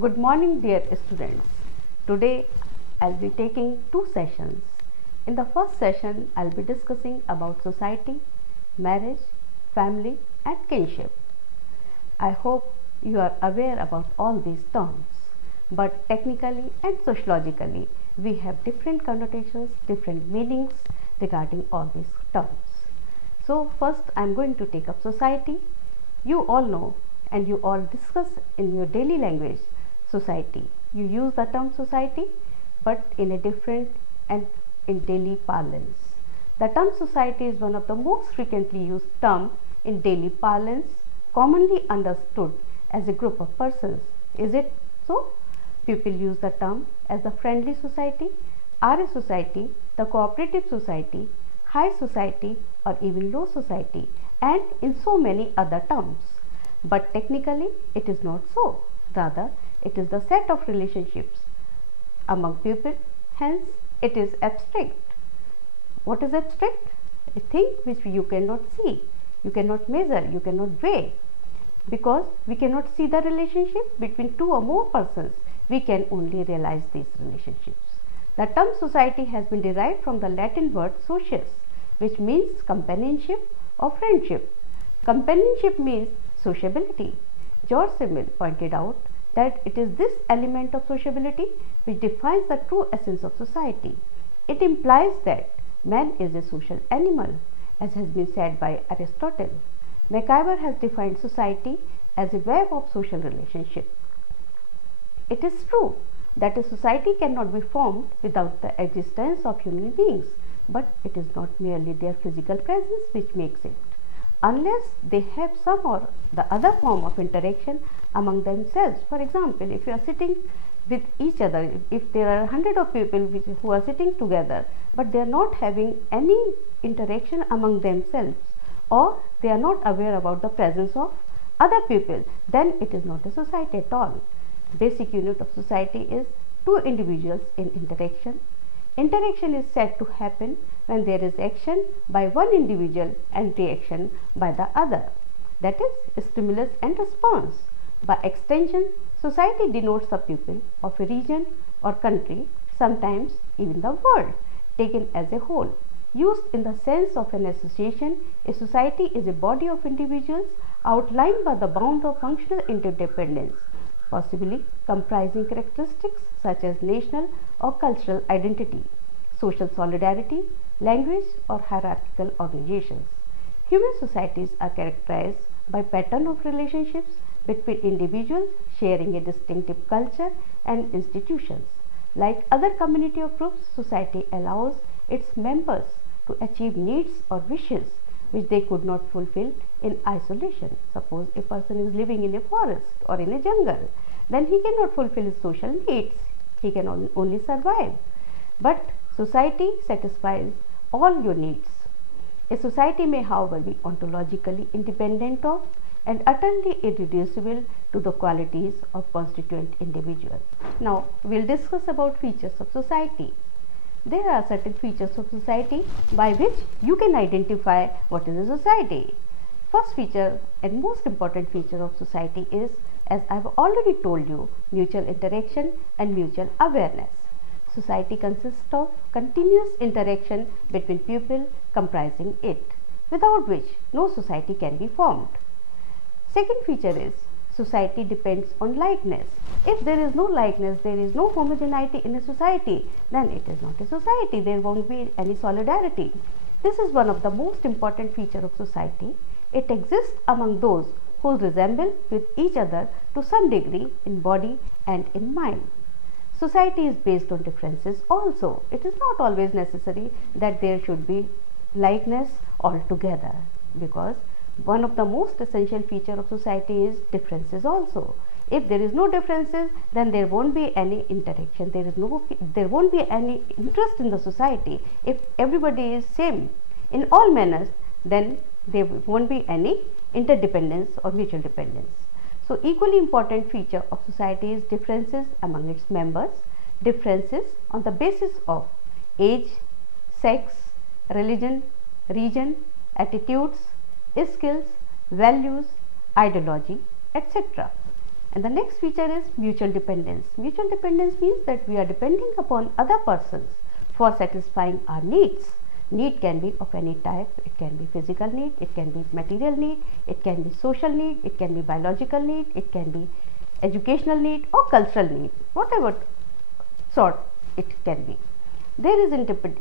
Good morning, dear students. Today I'll be taking two sessions. In the first session, I'll be discussing about society, marriage, family, and kinship. I hope you are aware about all these terms, but technically and sociologically, we have different connotations, different meanings regarding all these terms. So, first, I'm going to take up society. You all know and you all discuss in your daily language society. You use the term society, but in a different and in daily parlance. The term society is one of the most frequently used terms in daily parlance, commonly understood as a group of persons. Is it so? People use the term as the friendly society, RA society, the cooperative society, high society, or even low society, and in so many other terms. But technically, it is not so. Rather, it is the set of relationships among people, hence it is abstract. What is abstract? A thing which you cannot see, you cannot measure, you cannot weigh. Because we cannot see the relationship between two or more persons, we can only realize these relationships. The term society has been derived from the Latin word socius, which means companionship or friendship. Companionship means sociability. George Simmel pointed out that it is this element of sociability which defines the true essence of society. It implies that man is a social animal, as has been said by Aristotle. MacIver has defined society as a web of social relationship. It is true that a society cannot be formed without the existence of human beings, but it is not merely their physical presence which makes it. Unless they have some or the other form of interaction among themselves. For example, if you are sitting with each other, if there are 100 of people who are sitting together, but they are not having any interaction among themselves, or they are not aware about the presence of other people, then it is not a society at all. Basic unit of society is two individuals in interaction. Interaction is said to happen when there is action by one individual and reaction by the other. That is stimulus and response. By extension, society denotes the people of a region or country, sometimes even the world, taken as a whole. Used in the sense of an association, a society is a body of individuals outlined by the bound of functional interdependence, possibly comprising characteristics such as national or cultural identity, social solidarity, language, or hierarchical organizations. Human societies are characterized by pattern of relationships between individuals sharing a distinctive culture and institutions. Like other community of groups, society allows its members to achieve needs or wishes which they could not fulfill in isolation. Suppose a person is living in a forest or in a jungle, then he cannot fulfill his social needs, he can only survive. But society satisfies all your needs. A society may, however, be ontologically independent of and utterly irreducible to the qualities of constituent individuals. Now, we will discuss about features of society. There are certain features of society by which you can identify what is a society. First feature and most important feature of society is, as I have already told you, mutual interaction and mutual awareness. Society consists of continuous interaction between people comprising it, without which no society can be formed. Second feature is, society depends on likeness. If there is no likeness, there is no homogeneity in a society, then it is not a society. There won't be any solidarity. This is one of the most important features of society. It exists among those who resemble with each other to some degree in body and in mind. Society is based on differences also. It is not always necessary that there should be likeness altogether, because one of the most essential feature of society is differences also. If there is no differences, then there won't be any interaction. There won't be any interest in the society. If everybody is same in all manners, then there won't be any interdependence or mutual dependence. So, equally important feature of society is differences among its members, differences on the basis of age, sex, religion, region, attitudes, skills, values, ideology, etc. And the next feature is mutual dependence. Mutual dependence means that we are depending upon other persons for satisfying our needs. Need can be of any type. It can be physical need, it can be material need, it can be social need, it can be biological need, it can be educational need or cultural need, whatever sort it can be. There is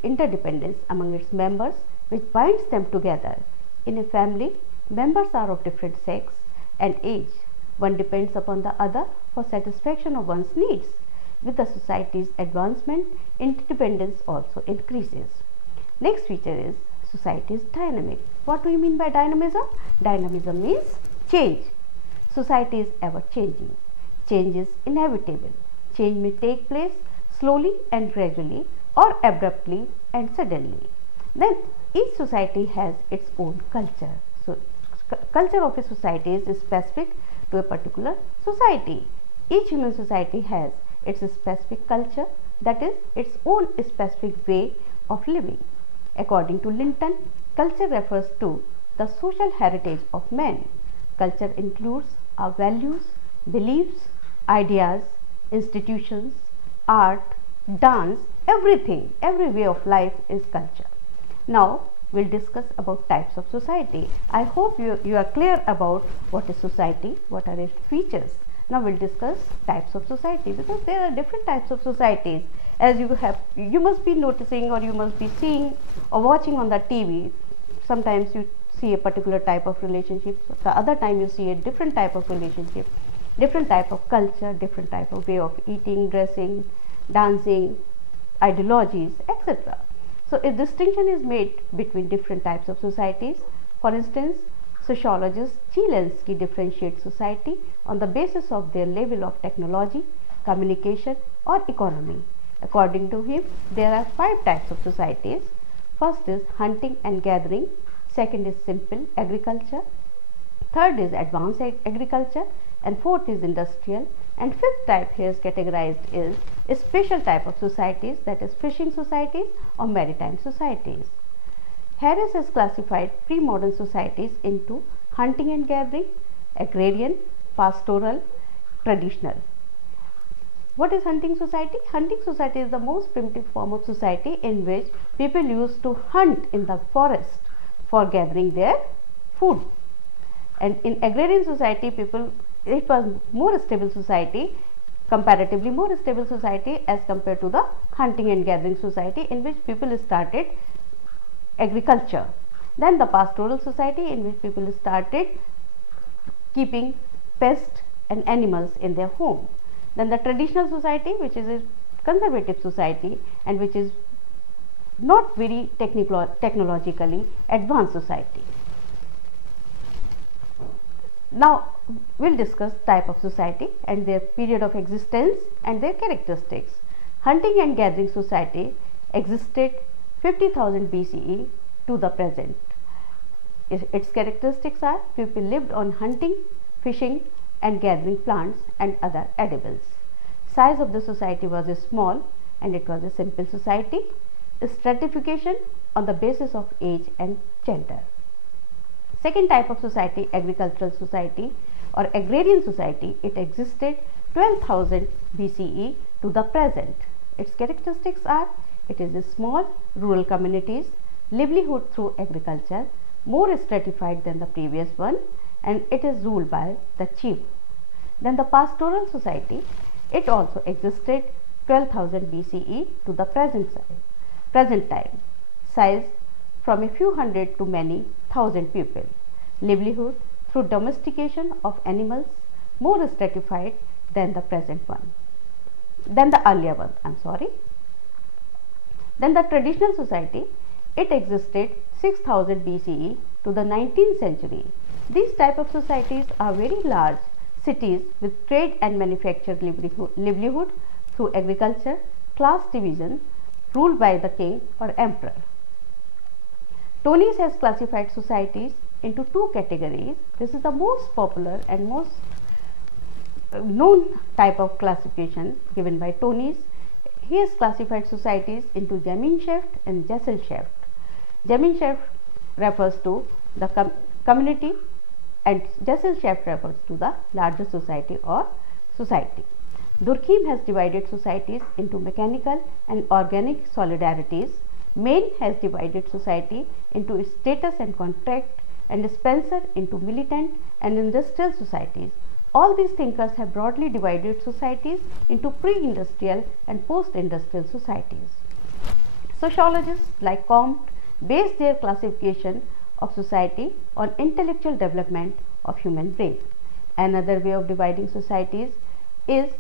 interdependence among its members which binds them together. In a family, members are of different sex and age. One depends upon the other for satisfaction of one's needs. With the society's advancement, interdependence also increases. Next feature is society is dynamic. What do you mean by dynamism? Dynamism means change. Society is ever changing. Change is inevitable. Change may take place slowly and gradually or abruptly and suddenly. Then each society has its own culture. So culture of a society is specific to a particular society. Each human society has its specific culture, that is its own specific way of living. According to Linton, culture refers to the social heritage of men. Culture includes our values, beliefs, ideas, institutions, art, dance, everything, every way of life is culture. Now we'll discuss about types of society. I hope you are clear about what is society, what are its features. Now we'll discuss types of society, because there are different types of societies. As you must be noticing, or you must be seeing or watching on the TV. Sometimes you see a particular type of relationship, the other time you see a different type of relationship, different type of culture, different type of way of eating, dressing, dancing, ideologies, etc. So a distinction is made between different types of societies. For instance, sociologist Zelensky differentiates society on the basis of their level of technology, communication or economy. According to him, there are 5 types of societies. First is hunting and gathering, second is simple agriculture, third is advanced agriculture, and fourth is industrial, and fifth type here is categorized is a special type of societies, that is fishing societies or maritime societies. Harris has classified pre-modern societies into hunting and gathering, agrarian, pastoral, traditional. What is hunting society? Hunting society is the most primitive form of society in which people used to hunt in the forest for gathering their food. And in agrarian society, it was more stable society, comparatively more stable society as compared to the hunting and gathering society, in which people started agriculture. Then the pastoral society, in which people started keeping pests and animals in their home. Then the traditional society, which is a conservative society and which is not very technologically advanced society. Now we'll discuss type of society and their period of existence and their characteristics. Hunting and gathering society existed 50,000 BCE to the present. Its characteristics are: people lived on hunting, fishing and gathering plants and other edibles. Size of the society was small and it was a simple society. Stratification on the basis of age and gender. Second type of society, agricultural society or agrarian society. It existed 12,000 BCE to the present. Its characteristics are: it is a small rural communities, livelihood through agriculture, more stratified than the previous one, and it is ruled by the chief. Then the pastoral society, it also existed 12,000 BCE to the present time. Size from a few hundred to many thousand people. Livelihood through domestication of animals, more stratified than the present one. Then the earlier one, Then the traditional society, it existed 6,000 BCE to the 19th century. These type of societies are very large cities with trade and manufactured livelihood through agriculture, class division, ruled by the king or emperor. Tonies has classified societies into 2 categories. This is the most popular and most known type of classification given by Tonies. He has classified societies into Gemeinschaft and Gesellschaft. Gemeinschaft refers to the community and Jessel Sheff refers to the larger society or society. Durkheim has divided societies into mechanical and organic solidarities. Maine has divided society into its status and contract, and Spencer into militant and industrial societies. All these thinkers have broadly divided societies into pre-industrial and post-industrial societies. Sociologists like Comte base their classification of society on intellectual development of human brain. Another way of dividing societies is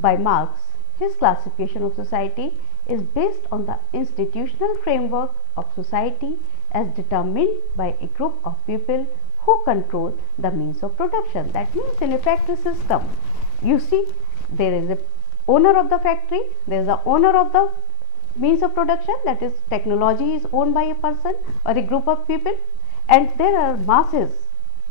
by Marx. His classification of society is based on the institutional framework of society as determined by a group of people who control the means of production. That means in a factory system, you see, there is a owner of the factory, there is the owner of the means of production, that is technology is owned by a person or a group of people, and there are masses,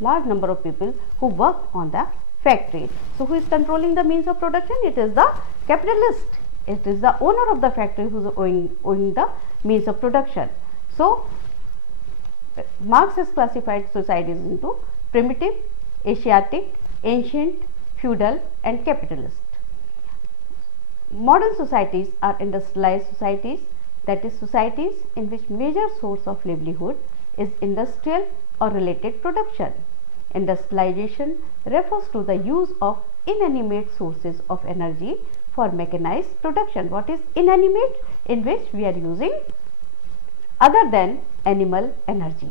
large number of people who work on the factory. So who is controlling the means of production? It is the capitalist. It is the owner of the factory who is owning the means of production. So Marx has classified societies into primitive, Asiatic, ancient, feudal and capitalist. Modern societies are industrialized societies, that is societies in which major source of livelihood is industrial or related production. Industrialization refers to the use of inanimate sources of energy for mechanized production. What is inanimate? In which we are using other than animal energy.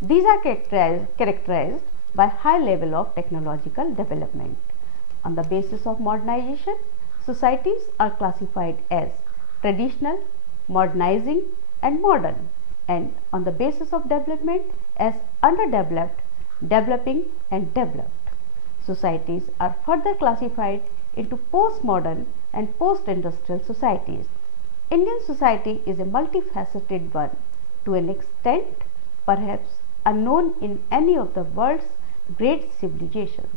These are characterized by high level of technological development. On the basis of modernization, societies are classified as traditional, modernizing and modern, and on the basis of development as underdeveloped, developing and developed. Societies are further classified into postmodern and post-industrial societies. Indian society is a multifaceted one, to an extent perhaps unknown in any of the world's great civilizations.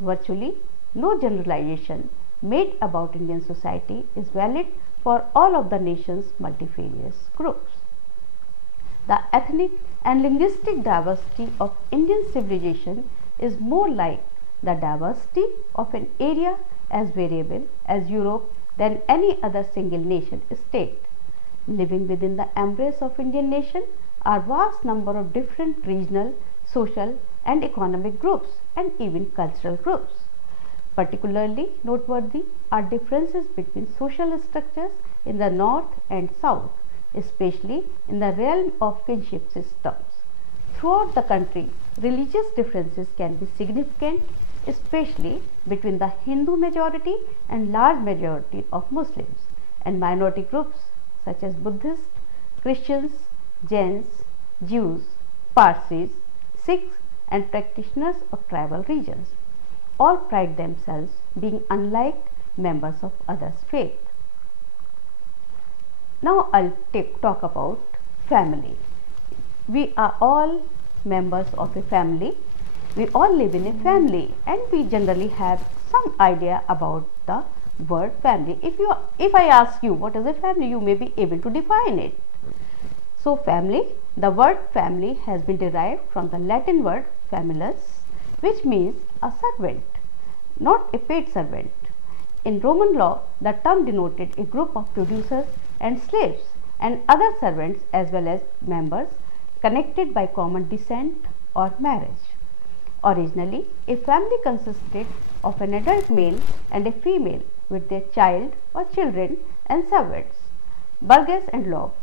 Virtually no generalization made about Indian society is valid for all of the nation's multifarious groups. The ethnic and linguistic diversity of Indian civilization is more like the diversity of an area as variable as Europe than any other single nation state. Living within the embrace of Indian nation are vast number of different regional, social and economic groups and even cultural groups. Particularly noteworthy are differences between social structures in the north and south, especially in the realm of kinship systems. Throughout the country, religious differences can be significant, especially between the Hindu majority and large majority of Muslims, and minority groups such as Buddhists, Christians, Jains, Jews, Parsis, Sikhs and practitioners of tribal regions. All pride themselves being unlike members of others' faith. Now I'll talk about family. We are all members of a family. We all live in a family and we generally have some idea about the word family. If I ask you what is a family, you may be able to define it. So family, the word family has been derived from the Latin word famulus, which means a servant, not a paid servant. In Roman law, the term denoted a group of producers and slaves and other servants as well as members connected by common descent or marriage. Originally, a family consisted of an adult male and a female with their child or children and servants. Burgess and Locke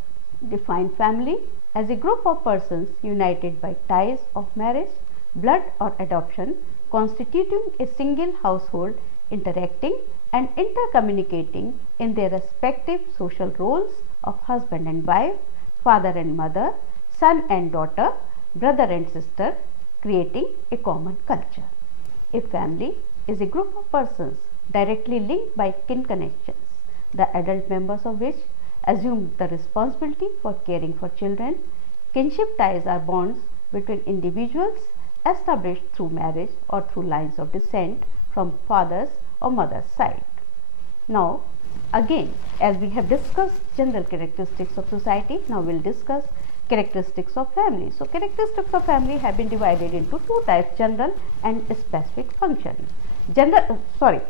define family as a group of persons united by ties of marriage, blood or adoption, constituting a single household, interacting and intercommunicating in their respective social roles of husband and wife, father and mother, son and daughter, brother and sister, creating a common culture. A family is a group of persons directly linked by kin connections, the adult members of which assume the responsibility for caring for children. Kinship ties are bonds between individuals established through marriage or through lines of descent from father's or mother's side. Now, again, as we have discussed general characteristics of society, now we will discuss characteristics of family. So characteristics of family have been divided into two types, general and specific function.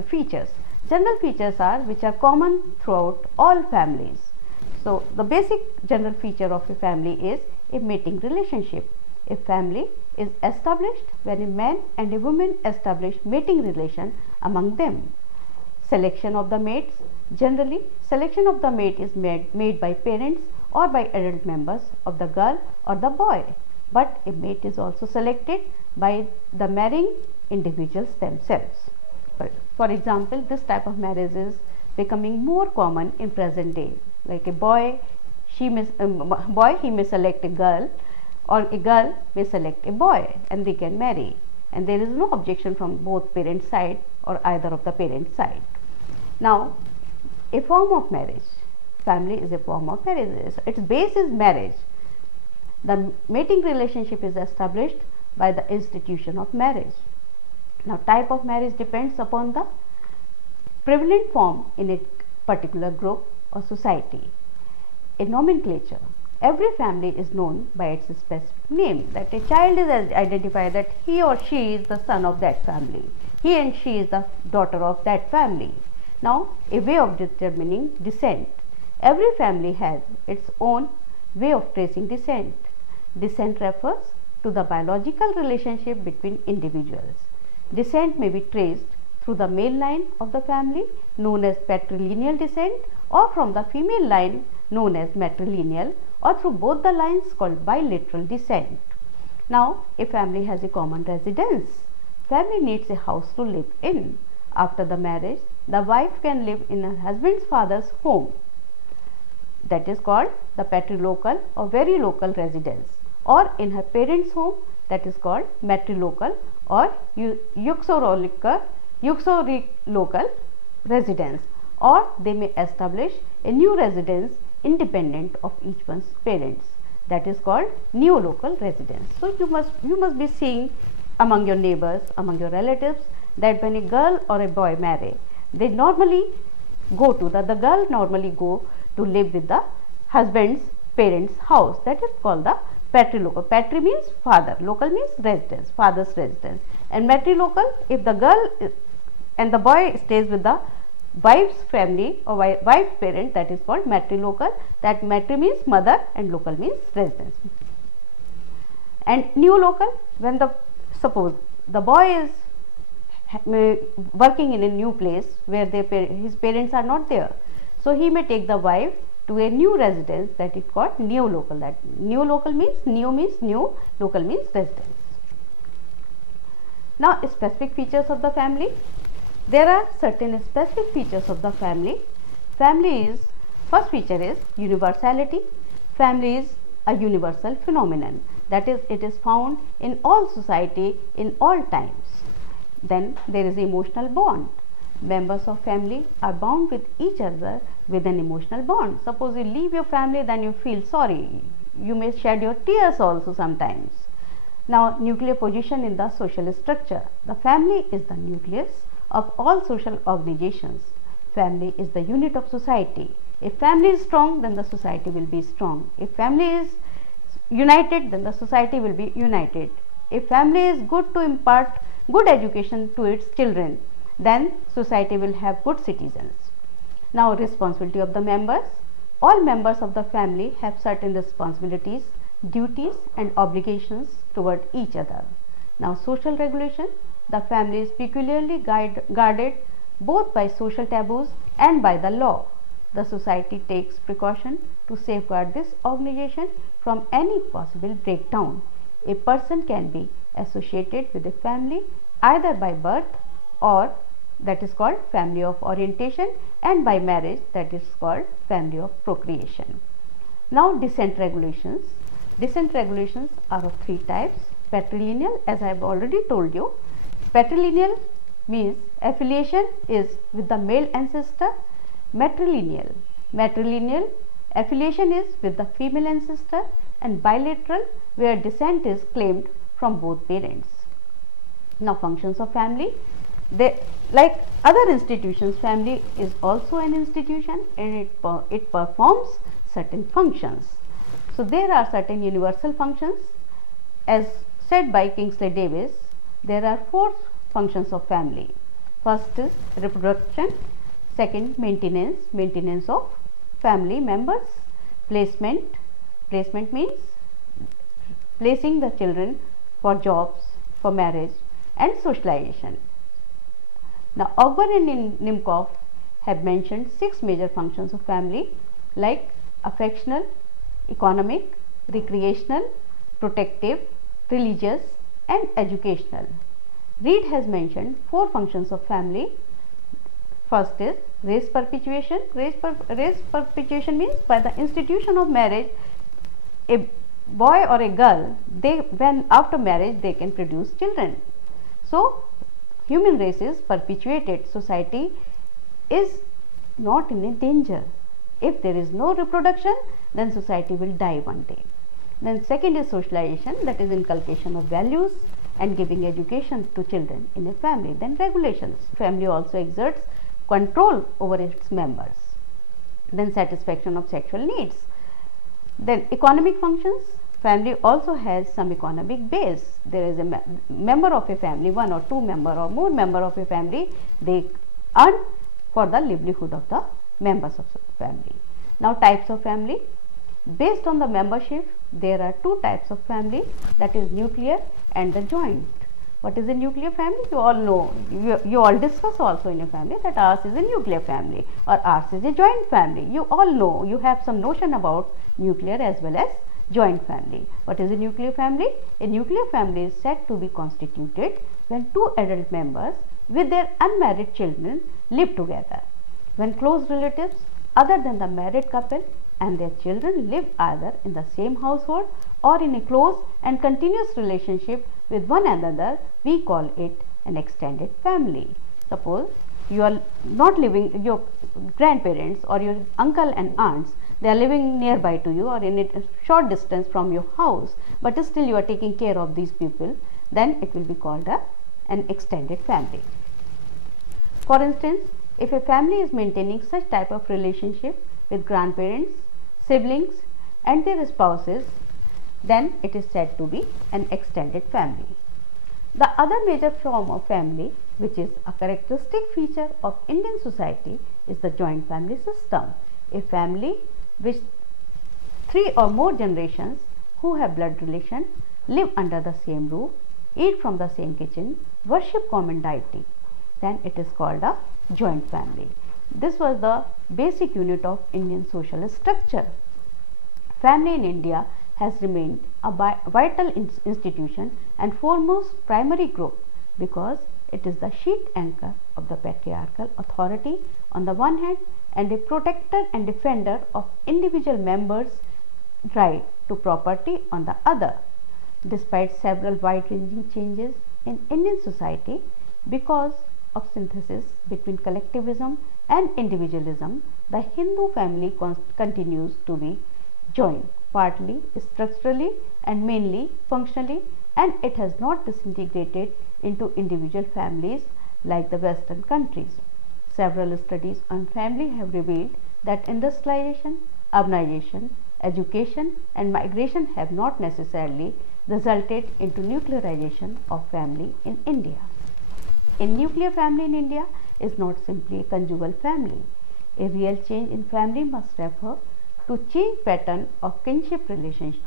Features. General features are which are common throughout all families. So the basic general feature of a family is a mating relationship. A family is established when a man and a woman establish mating relation among them. Selection of the mates. Generally, selection of the mate is made by parents or by adult members of the girl or the boy, but a mate is also selected by the marrying individuals themselves. For example, this type of marriage is becoming more common in present day. Like a boy, he may select a girl, or a girl may select a boy, and they can marry, and there is no objection from both parents' side or either of the parents' side. Now, a form of marriage. Family is a form of marriage. Its base is marriage. The mating relationship is established by the institution of marriage. Now, type of marriage depends upon the prevalent form in a particular group or society. A nomenclature. Every family is known by its specific name. That a child is identified that he or she is the son of that family. He and she is the daughter of that family. Now, a way of determining descent. Every family has its own way of tracing descent. Descent refers to the biological relationship between individuals. Descent may be traced through the male line of the family, known as patrilineal descent, or from the female line, known as matrilineal, or through both the lines, called bilateral descent. Now, a family has a common residence. Family needs a house to live in. After the marriage, the wife can live in her husband's father's home. That is called the patrilocal or very local residence, or in her parents' home, that is called matrilocal or uxorilocal residence, or they may establish a new residence independent of each one's parents, that is called neolocal residence. So you must be seeing among your neighbors, among your relatives, that when a girl or a boy marry, they normally go to the girl normally go to live with the husband's parents' house. That is called the patrilocal. Patri means father, local means residence, father's residence, and matrilocal, if the girl and the boy stays with the wife's family or wife's parent, that is called matrilocal. That matri means mother and local means residence. And neolocal, when suppose the boy is working in a new place where his parents are not there, so he may take the wife to a new residence, that is called neolocal. That neolocal means neo means new, local means residence. Now, specific features of the family. There are certain specific features of the family. Family is, first feature is universality. Family is a universal phenomenon, that is, it is found in all society in all times. Then there is emotional bond. Members of family are bound with each other with an emotional bond. Suppose you leave your family, then you feel sorry. You may shed your tears also sometimes. Now, nuclear position in the social structure. The family is the nucleus of all social organizations. Family is the unit of society. If family is strong, then the society will be strong. If family is united, then the society will be united. If family is good to impart good education to its children, then society will have good citizens. Now, responsibility of the members. All members of the family have certain responsibilities, duties and obligations toward each other. Now, social regulation. The family is peculiarly guarded both by social taboos and by the law. The society takes precaution to safeguard this organization from any possible breakdown. A person can be associated with a family either by birth, or that is called family of orientation, and by marriage, that is called family of procreation. Now, descent regulations. Descent regulations are of three types. Patrilineal, as I have already told you. Patrilineal means affiliation is with the male ancestor. Matrilineal affiliation is with the female ancestor, and bilateral, where descent is claimed from both parents. Now, functions of family. Like other institutions, family is also an institution, and it performs certain functions. So there are certain universal functions. As said by Kingsley Davis, there are 4 functions of family. First is reproduction, second maintenance of family members, placement means placing the children for jobs, for marriage, and socialization. Now Ogburn and Nimcoff have mentioned 6 major functions of family, like affectional, economic, recreational, protective, religious, and educational. Reed has mentioned 4 functions of family. First is race perpetuation. Race perpetuation means by the institution of marriage, a boy or a girl, when after marriage they can produce children. So human race is perpetuated. Society is not in a danger. If there is no reproduction, then society will die one day. Then second is socialization, that is inculcation of values and giving education to children in a family. Then regulations, family also exerts control over its members. Then satisfaction of sexual needs. Then economic functions, family also has some economic base. There is a member of a family, 1 or 2 member or more member of a family, they earn for the livelihood of the members of the family. Now types of family. Based on the membership, there are 2 types of family, that is nuclear and the joint. What is a nuclear family? You all know, you all discuss also in a family that ours is a nuclear family or ours is a joint family. You all know, you have some notion about nuclear as well as joint family. What is a nuclear family? A nuclear family is said to be constituted when 2 adult members with their unmarried children live together. When close relatives other than the married couple and their children live either in the same household or in a close and continuous relationship with one another, we call it an extended family. Suppose you are not living, your grandparents or your uncle and aunts, they are living nearby to you or in a short distance from your house, but still you are taking care of these people, then it will be called an extended family. For instance, if a family is maintaining such type of relationship with grandparents, siblings and their spouses, then it is said to be an extended family. The other major form of family, which is a characteristic feature of Indian society, is the joint family system. A family which 3 or more generations who have blood relation live under the same roof, eat from the same kitchen, worship common deity, then it is called a joint family. This was the basic unit of Indian social structure. Family in India has remained a vital institution and foremost primary group because it is the sheet anchor of the patriarchal authority on the one hand and a protector and defender of individual members' right to property on the other. Despite several wide-ranging changes in Indian society because of synthesis between collectivism and individualism, the Hindu family continues to be joint, partly structurally and mainly functionally, and it has not disintegrated into individual families like the Western countries. Several studies on family have revealed that industrialization, urbanization, education and migration have not necessarily resulted into nuclearization of family in India. A nuclear family in India is not simply a conjugal family. A real change in family must refer to change pattern of kinship relationship,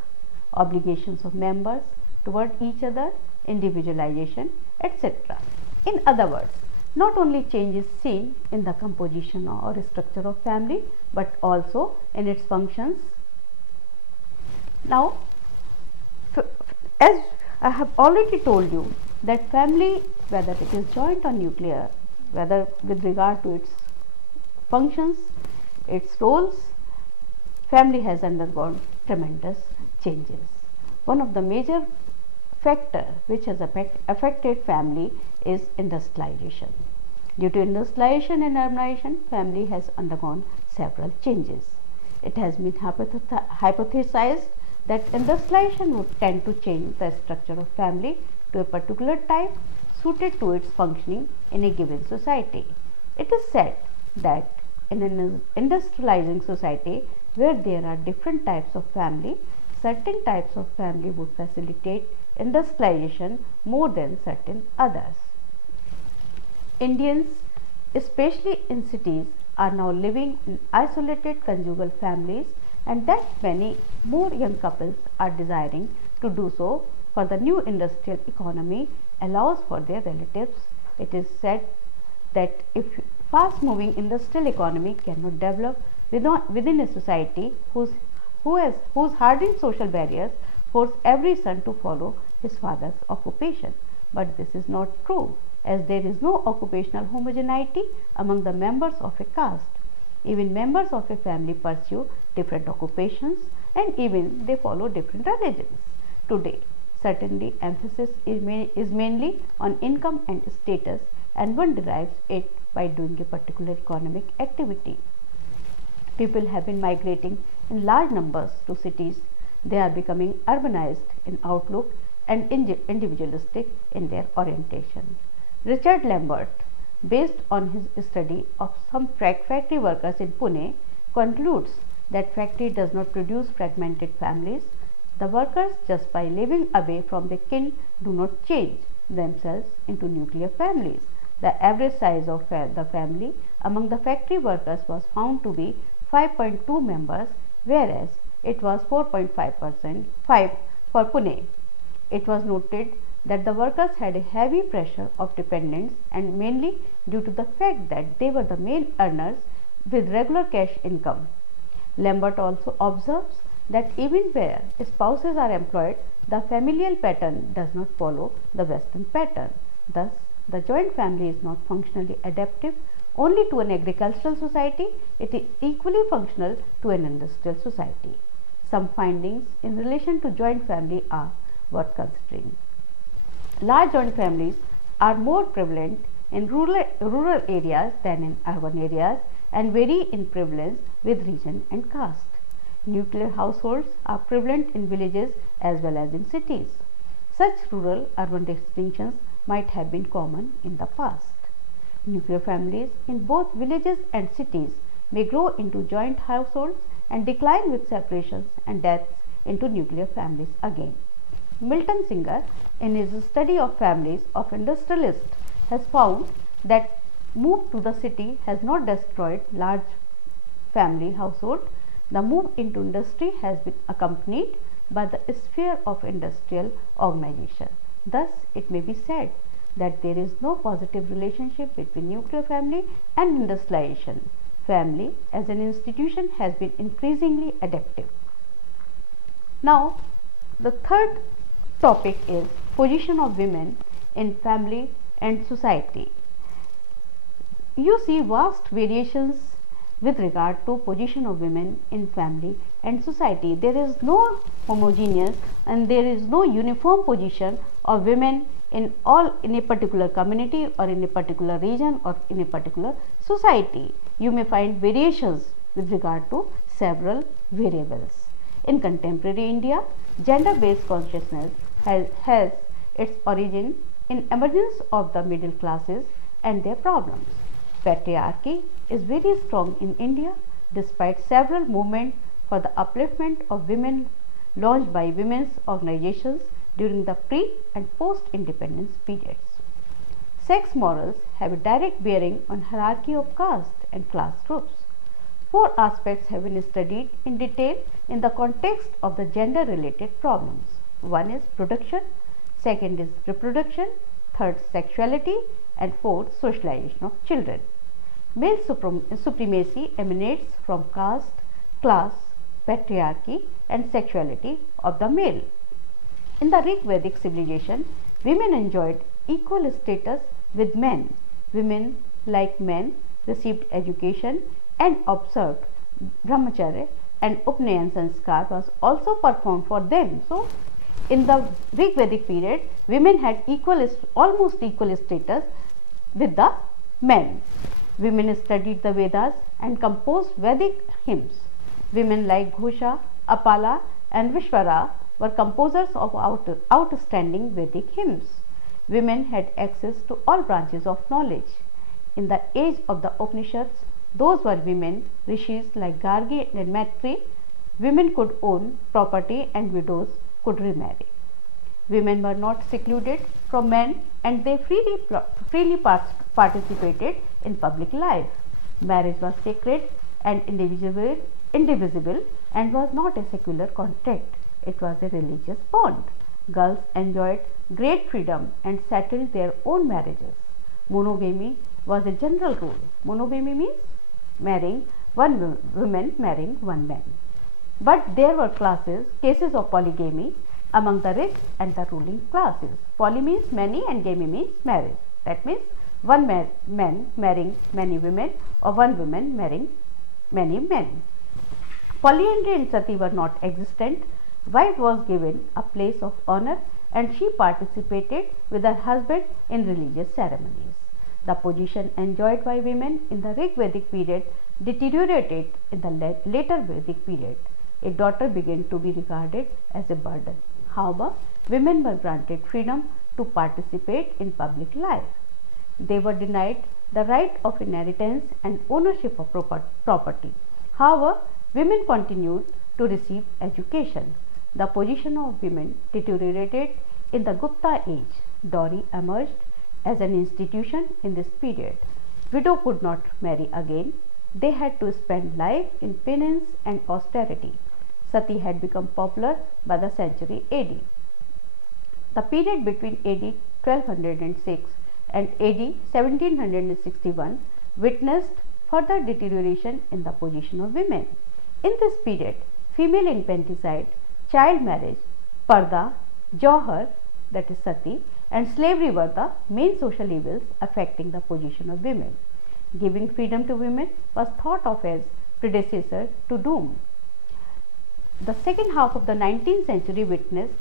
obligations of members toward each other, individualization, etc. In other words, not only change is seen in the composition or structure of family, but also in its functions. Now, as I have already told you that family, whether it is joint or nuclear, whether with regard to its functions, its roles, family has undergone tremendous changes. One of the major factor which has affected family is industrialization. Due to industrialization and urbanization, family has undergone several changes. It has been hypothesized that industrialization would tend to change the structure of family to a particular type suited to its functioning in a given society. It is said that in an industrializing society, where there are different types of family, certain types of family would facilitate industrialization more than certain others. Indians, especially in cities, are now living in isolated conjugal families, and that many more young couples are desiring to do so, for the new industrial economy allows for their relatives. It is said that if fast moving industrial economy cannot develop within a society whose hardened social barriers force every son to follow his father's occupation. But this is not true, as there is no occupational homogeneity among the members of a caste. Even members of a family pursue different occupations, and even they follow different religions. Today, certainly emphasis is mainly on income and status, and one derives it by doing a particular economic activity. People have been migrating in large numbers to cities. They are becoming urbanized in outlook and individualistic in their orientation. Richard Lambert, based on his study of some factory workers in Pune, concludes that factory does not produce fragmented families. The workers, just by living away from their kin, do not change themselves into nuclear families. The average size of the family among the factory workers was found to be 5.2 members, whereas it was 4.5 for Pune. It was noted that the workers had a heavy pressure of dependents, and mainly due to the fact that they were the main earners with regular cash income. Lambert also observes that even where spouses are employed, the familial pattern does not follow the Western pattern. Thus, the joint family is not functionally adaptive only to an agricultural society, it is equally functional to an industrial society. Some findings in relation to joint family are worth considering. Large joint families are more prevalent in rural areas than in urban areas, and vary in prevalence with region and caste. Nuclear households are prevalent in villages as well as in cities. Such rural-urban distinctions might have been common in the past. Nuclear families in both villages and cities may grow into joint households and decline with separations and deaths into nuclear families again. Milton Singer, in his study of families of industrialists, has found that move to the city has not destroyed large family household. The move into industry has been accompanied by the sphere of industrial organization. Thus, it may be said that there is no positive relationship between nuclear family and industrialization. Family as an institution has been increasingly adaptive. Now, the third topic is position of women in family and society. You see vast variations with regard to position of women in family and society. There is no homogeneous and there is no uniform position of women in a particular community or in a particular region or in a particular society. You may find variations with regard to several variables. In contemporary India, gender-based consciousness has its origin in emergence of the middle classes and their problems. Patriarchy is very strong in India despite several movements for the upliftment of women launched by women's organizations during the pre and post independence periods. Sex morals have a direct bearing on hierarchy of caste and class groups. Four aspects have been studied in detail in the context of the gender related problems. One is production, second is reproduction, third sexuality, and fourth socialization of children. Male supremacy emanates from caste, class, patriarchy, and sexuality of the male. In the Rig Vedic civilization, women enjoyed equal status with men. Women, like men, received education and observed brahmacharya, and Upnayan sanskar was also performed for them. So, in the Rig Vedic period, women had almost equal status with the men. Women studied the Vedas and composed Vedic hymns. Women like Ghosha, Apala, and Vishwara were composers of outstanding Vedic hymns. Women had access to all branches of knowledge. In the age of the Upanishads, Those were women, rishis like Gargi and Maitri. Women could own property and widows could remarry. Women were not secluded from men and they freely participated in public life. Marriage was sacred and indivisible and was not a secular contract. It was a religious bond. Girls enjoyed great freedom and settled their own marriages. Monogamy was a general rule. Monogamy means marrying one woman marrying one man. But there were cases of polygamy among the rich and the ruling classes. Poly means many and gamy means marriage. That means one man marrying many women or one woman marrying many men. Polyandry and sati were not existent. Wife was given a place of honor and she participated with her husband in religious ceremonies. The position enjoyed by women in the Rig Vedic period deteriorated in the later Vedic period. A daughter began to be regarded as a burden. However, women were granted freedom to participate in public life. They were denied the right of inheritance and ownership of property. However, women continued to receive education. The position of women deteriorated in the Gupta age. Dowry emerged as an institution in this period. Widow could not marry again. They had to spend life in penance and austerity. Sati had become popular by the century AD. The period between AD 1206 and AD 1761 witnessed further deterioration in the position of women. In this period, female infanticide, child marriage, parda, jauhar, that is sati, and slavery were the main social evils affecting the position of women. Giving freedom to women was thought of as predecessor to doom. The second half of the 19th century witnessed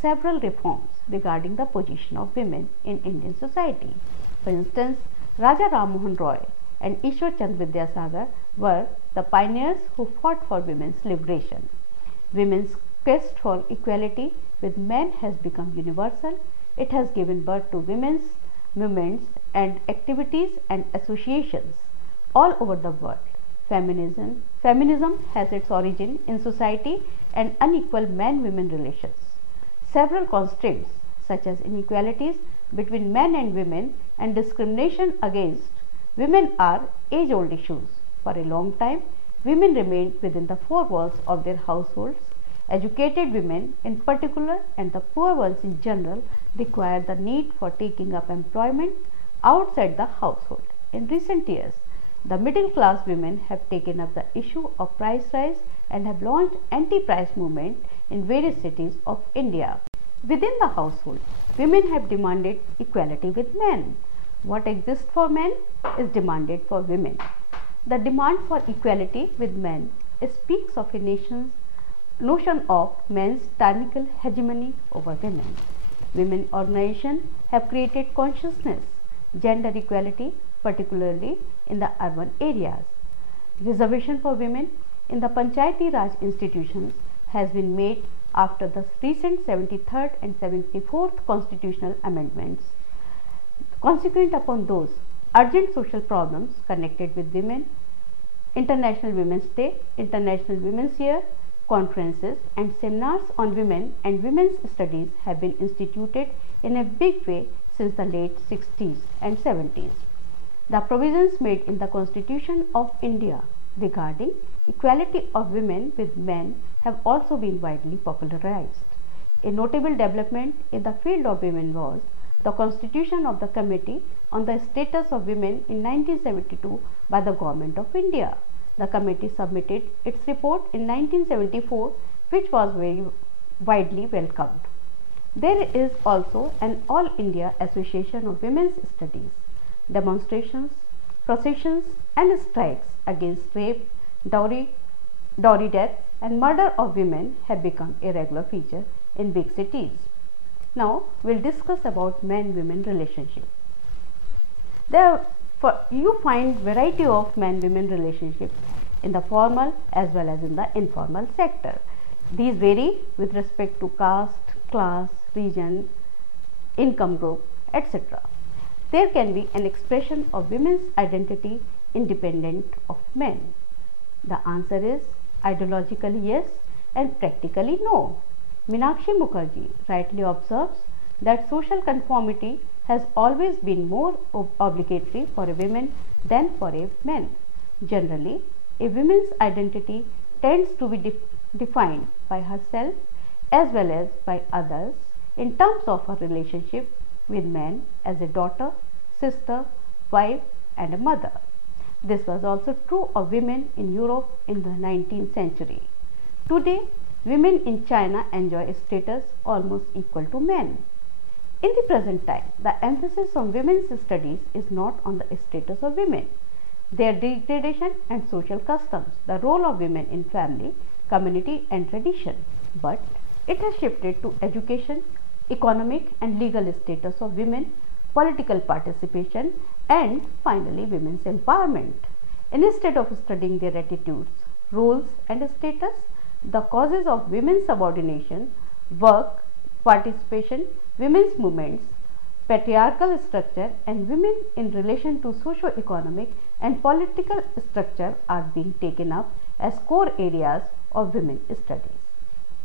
several reforms regarding the position of women in Indian society. For instance, Raja Ram Mohan Roy and Ishwar Chand Vidyasagar were the pioneers who fought for women's liberation. Women's quest for equality with men has become universal. It has given birth to women's movements and activities and associations all over the world. Feminism has its origin in society and unequal man-women relations. Several constraints such as inequalities between men and women and discrimination against women are age-old issues. For a long time, women remained within the four walls of their households. Educated women in particular and the poor ones in general require the need for taking up employment outside the household. In recent years, the middle class women have taken up the issue of price rise and have launched anti-price movement in various cities of India. Within the household, women have demanded equality with men. What exists for men is demanded for women. The demand for equality with men speaks of a nation's notion of men's tyrannical hegemony over women. Women organizations have created consciousness, gender equality, particularly in the urban areas. Reservation for women in the Panchayati Raj institutions has been made after the recent 73rd and 74th constitutional amendments. Consequent upon those urgent social problems connected with women, International Women's Day, International Women's Year, conferences and seminars on women and women's studies have been instituted in a big way since the late 60s and 70s. The provisions made in the Constitution of India regarding equality of women with men have also been widely popularized. A notable development in the field of women was the constitution of the Committee on the Status of Women in 1972 by the Government of India. The committee submitted its report in 1974, which was very widely welcomed. There is also an All India Association of Women's Studies. Demonstrations, processions and strikes against rape, dowry death and murder of women have become a regular feature in big cities. Now we'll discuss about men-women relationship. You find variety of man-women relationships in the formal as well as in the informal sector. These vary with respect to caste, class, region, income group, etc. There can be an expression of women's identity independent of men? The answer is ideologically yes and practically no. Meenakshi Mukherjee rightly observes that social conformity has always been more obligatory for a woman than for a man. Generally, a woman's identity tends to be defined by herself as well as by others in terms of her relationship with men as a daughter, sister, wife, and a mother. This was also true of women in Europe in the 19th century. Today, women in China enjoy a status almost equal to men. In the present time, the emphasis on women's studies is not on the status of women, their degradation and social customs, the role of women in family, community, and tradition, but it has shifted to education, economic and legal status of women, political participation, and finally women's empowerment. Instead of studying their attitudes, roles, and status, the causes of women's subordination, work, participation, women's movements, patriarchal structure, and women in relation to socio-economic and political structure are being taken up as core areas of women's studies.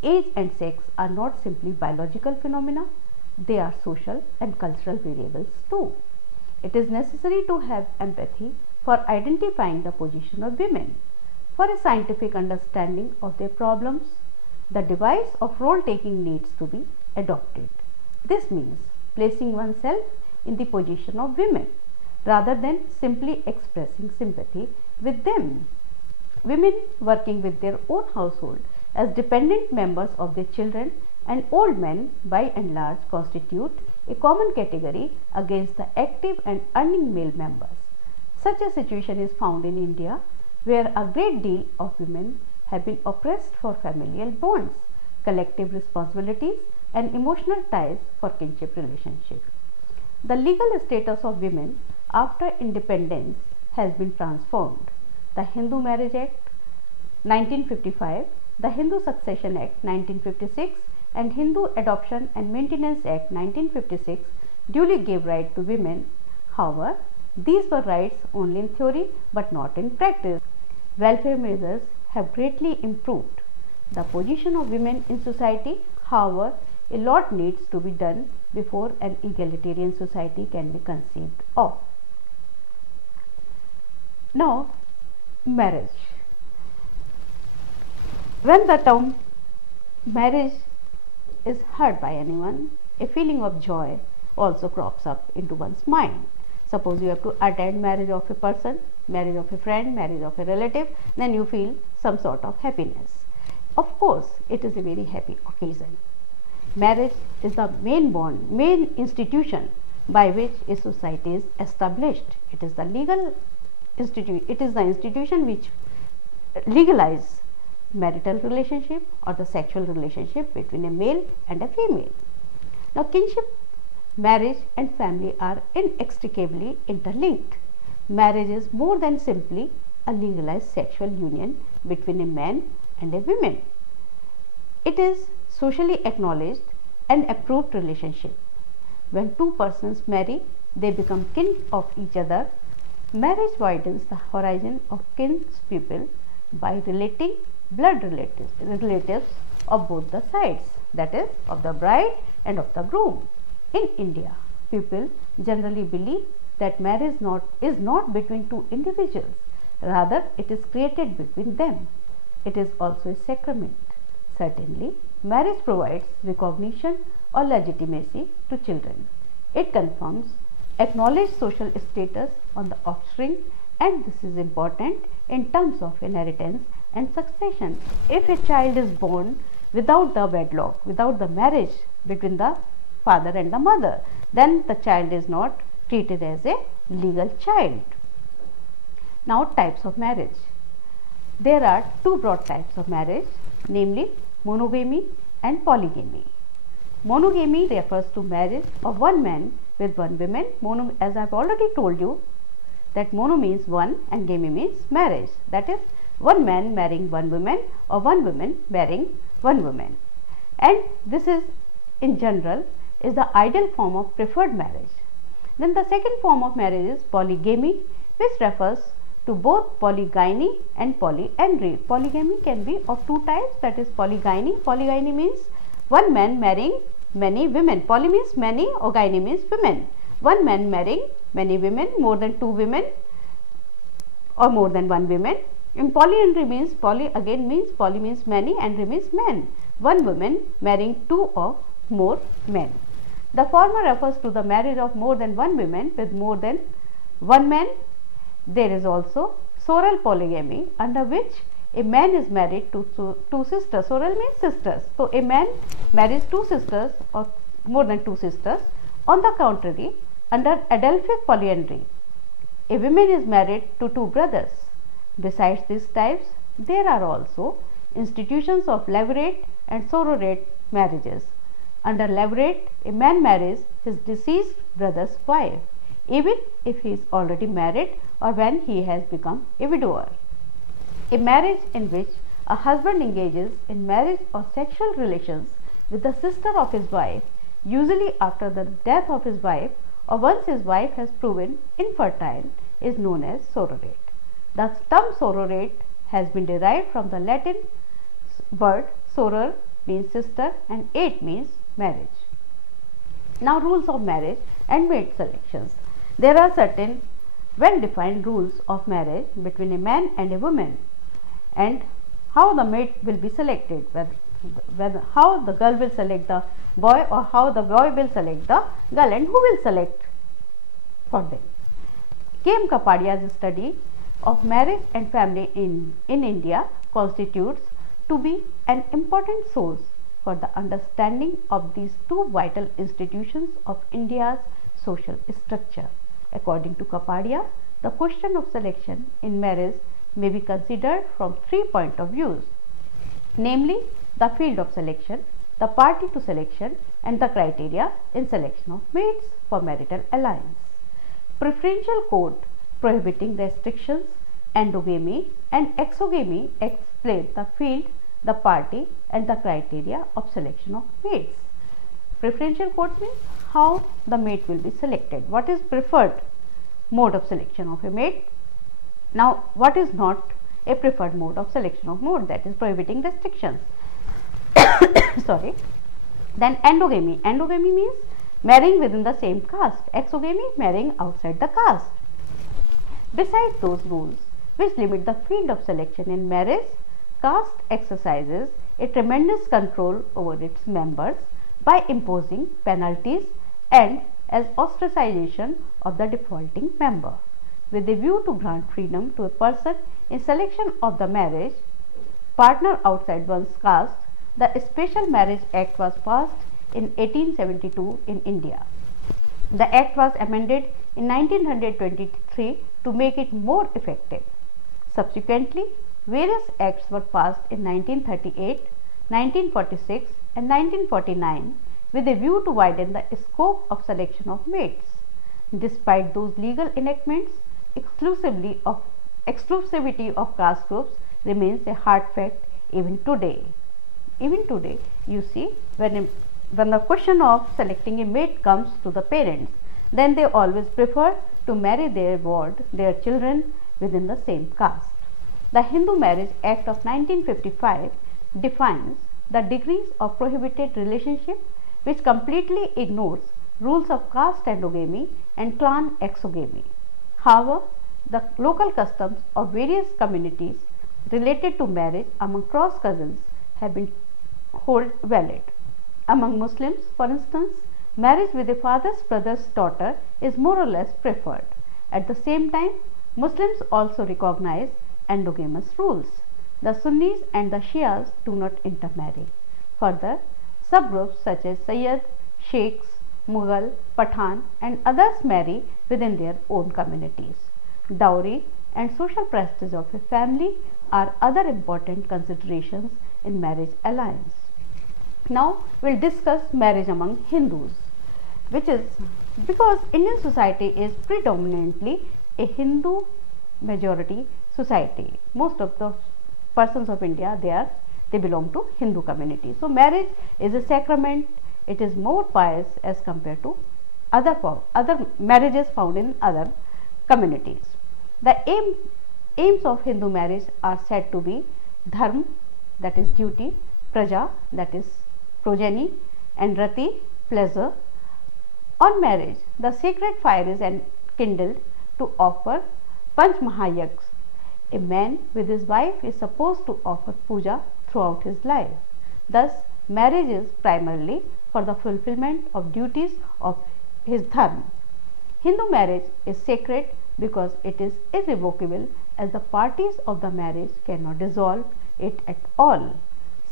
Age and sex are not simply biological phenomena, they are social and cultural variables too. It is necessary to have empathy for identifying the position of women. For a scientific understanding of their problems, the device of role taking needs to be adopted. This means placing oneself in the position of women rather than simply expressing sympathy with them. Women working with their own household as dependent members of their children and old men by and large constitute a common category against the active and earning male members. Such a situation is found in India, where a great deal of women have been oppressed for familial bonds, collective responsibilities, and emotional ties for kinship relationships. The legal status of women after independence has been transformed. The Hindu Marriage Act 1955, the Hindu Succession Act 1956, and Hindu Adoption and Maintenance Act 1956 duly gave right to women. However, these were rights only in theory but not in practice. Welfare measures have greatly improved the position of women in society. However, a lot needs to be done before an egalitarian society can be conceived of. Now, marriage. When the term marriage is heard by anyone, a feeling of joy also crops up into one's mind. Suppose you have to attend marriage of a person, marriage of a friend, marriage of a relative, then you feel some sort of happiness. Of course, it is a very happy occasion. Marriage is the main bond, main institution by which a society is established. It is the legal institution. It is the institution which legalizes marital relationship or the sexual relationship between a male and a female. Now, kinship, marriage, and family are inextricably interlinked. Marriage is more than simply a legalized sexual union between a man and a woman. It is socially acknowledged and approved relationship. When two persons marry, they become kin of each other. Marriage widens the horizon of kinspeople by relating blood relatives of both the sides, that is, of the bride and of the groom. In India, people generally believe that marriage is not between two individuals, rather it is created between them. It is also a sacrament. Certainly, marriage provides recognition or legitimacy to children. It confirms acknowledged social status on the offspring, and this is important in terms of inheritance and succession. If a child is born without the wedlock, without the marriage between the father and the mother, then the child is not treated as a legal child. Now, types of marriage. There are two broad types of marriage, namely monogamy and polygamy. Monogamy refers to marriage of one man with one woman. Mono, as I have already told you, that mono means one and gamy means marriage, that is, one man marrying one woman or one woman marrying one woman. And this is in general is the ideal form of preferred marriage. Then the second form of marriage is polygamy, which refers to both polygyny and polyandry. Polygamy can be of two types, that is polygyny. Polygyny means one man marrying many women. Poly means many or gyne means women. One man marrying many women, more than two women or more than one woman. In polyandry means, poly again means, poly means many, andry means men. One woman marrying two or more men. The former refers to the marriage of more than one woman with more than one man. There is also sororal polygamy, under which a man is married to two sisters. Sororal means sisters. So, a man marries two sisters or more than two sisters. On the contrary, under Adelphic polyandry, a woman is married to two brothers. Besides these types, there are also institutions of levirate and sororate marriages. Under levirate, a man marries his deceased brother's wife, even if he is already married or when he has become a widower. A marriage in which a husband engages in marriage or sexual relations with the sister of his wife, usually after the death of his wife or once his wife has proven infertile, is known as sororate. The term sororate has been derived from the Latin word soror means sister and ate means marriage. Now, rules of marriage and mate selections. There are certain well-defined rules of marriage between a man and a woman, and how the mate will be selected, whether how the girl will select the boy or how the boy will select the girl, and who will select for them. K.M. Kapadia's study of marriage and family in India constitutes to be an important source for the understanding of these two vital institutions of India's social structure. According to Kapadia, the question of selection in marriage may be considered from 3 points of view, namely the field of selection, the party to selection, and the criteria in selection of mates for marital alliance. Preferential code prohibiting restrictions, endogamy and exogamy explain the field, the party, and the criteria of selection of mates. Preferential code means how the mate will be selected, what is preferred mode of selection of a mate. Now, what is not a preferred mode of selection of mate, that is prohibiting restrictions. Sorry. Then endogamy. Endogamy means marrying within the same caste. Exogamy, marrying outside the caste. Besides those rules which limit the field of selection in marriage, caste exercises a tremendous control over its members by imposing penalties and as ostracization of the defaulting member. With a view to grant freedom to a person in selection of the marriage partner outside one's caste, the Special Marriage Act was passed in 1872 in India. The Act was amended in 1923 to make it more effective. Subsequently, various acts were passed in 1938, 1946 and 1949 with a view to widen the scope of selection of mates. Despite those legal enactments, exclusivity of caste groups remains a hard fact even today. Even today, you see, when the question of selecting a mate comes to the parents, then they always prefer to marry their ward, their children within the same caste. The Hindu Marriage Act of 1955 defines the degrees of prohibited relationship, which completely ignores rules of caste endogamy and clan exogamy. However, the local customs of various communities related to marriage among cross cousins have been held valid. Among Muslims, for instance, marriage with a father's brother's daughter is more or less preferred. At the same time, Muslims also recognize endogamous rules. The Sunnis and the Shias do not intermarry. Further, subgroups such as Sayyid, Sheikhs, Mughal, Pathan and others marry within their own communities. Dowry and social prestige of a family are other important considerations in marriage alliance. Now, we will discuss marriage among Hindus, which is because Indian society is predominantly a Hindu majority society. Most of the persons of India, they belong to Hindu community. So, marriage is a sacrament. It is more pious as compared to other marriages found in other communities. The aim Aims of Hindu marriage are said to be dharma, that is duty, praja, that is progeny, and rati, pleasure. On marriage, the sacred fire is kindled to offer Panch Mahayagnas. A man with his wife is supposed to offer puja throughout his life. Thus, marriage is primarily for the fulfillment of duties of his dharma. Hindu marriage is sacred because it is irrevocable, as the parties of the marriage cannot dissolve it at all.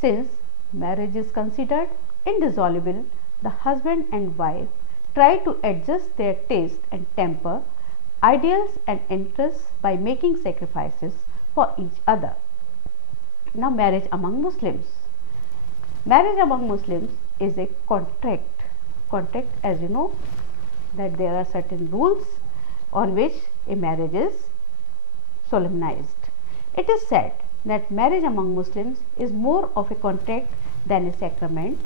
Since marriage is considered indissoluble, the husband and wife try to adjust their taste and temper, ideals and interests by making sacrifices for each other. Now, marriage among Muslims. Marriage among Muslims is a contract. Contract, as you know, that there are certain rules on which a marriage is solemnized. It is said that marriage among Muslims is more of a contract than a sacrament.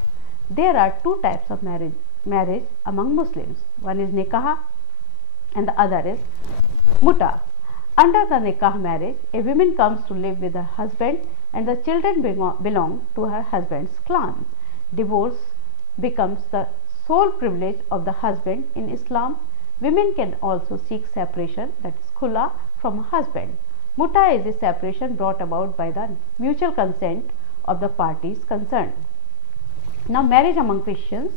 There are two types of marriage among Muslims. One is nikah and the other is muta. Under the nikah marriage, a woman comes to live with her husband and the children belong to her husband's clan. Divorce becomes the sole privilege of the husband in Islam. Women can also seek separation, that is khula, from a husband. Muta is a separation brought about by the mutual consent of the parties concerned. Now, marriage among Christians.